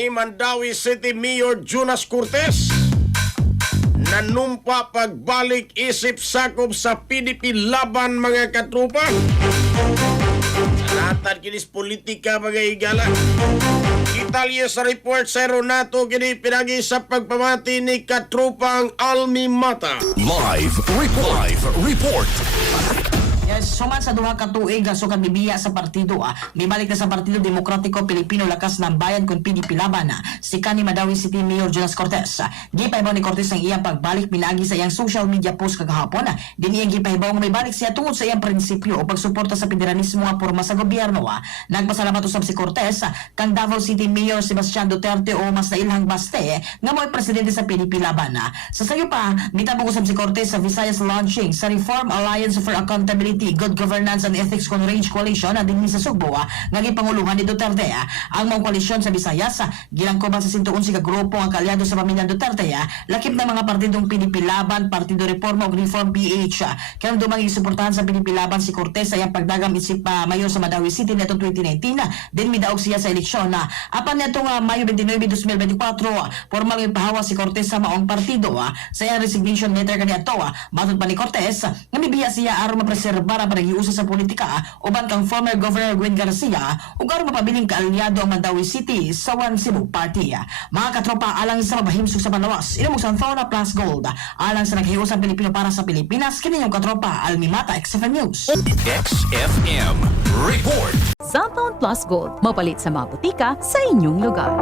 ni Mandawi City Mayor Jonas Cortez nanumpa pagbalik isip sakop sa PDP laban mga katropa. Sanatan kinis politika mga higala. Italya sa report sa Ronato kini pinagi sa pagpamati ni katropang Almi Mata. Live report. Yes, suman sa duha ka tuig sukad bibiya sa partido mibalik na sa Partido Demokratiko Pilipino Lakas ng Bayan kun PDP laban si kanhi Mandawi City Mayor Jonas Cortez. Gipahibaw ni Cortez ang iyang pagbalik pinaagi sa iyang social media post kagahapon. Din iyang gipahibaw nga may balik siya tungod sa iyang prinsipyo o pagsuporta sa federalismo nga porma sa gobyerno. Nagpasalamat usab si Cortez kang Davao City Mayor Sebastian Duterte o mas nailhang Baste nga mo'y presidente sa PDP laban. Sa sayo pa, mitabang usab si Cortez sa Visayas launching sa Reform Alliance for Accountability, Good Governance and Ethics con Range Coalition na dinhi sa Sugbo nga gipanguluhan ni Duterte. Ang mga koalisyon sa Visayas gilangkoban sa 111 ka grupo ang kaalyado sa pamilya Duterte lakip na mga partidong PDP Laban, Partido Reforma ug Reform PH. Kaya dumang isuportahan sa PDP Laban si Cortez sa iyang pagdagam isip mayor sa Mandawi City netong 2019 din midaog siya sa eleksyon apan netong Mayo 29, 2024 formal ipahawa si Cortez sa maong partido sa iyang resignation letter kaniadto matod pa ni Cortez nga mibiya siya aron mapreserbar para giusa sa politika uban kang former Governor Gwen Garcia ug aron mapabiling kaalyado ang Mandawi City sa One Cebu Party. Mga katropa, alang sa mabahimsog sa Panawas, inumog sa Anthona Plus Gold alang sa naghiusang Pilipino para sa Pilipinas kini yung katropa Almi Mata, XFM News. XFM report. Suntown Plus Gold, mapalit sa mga butika sa inyong lugar.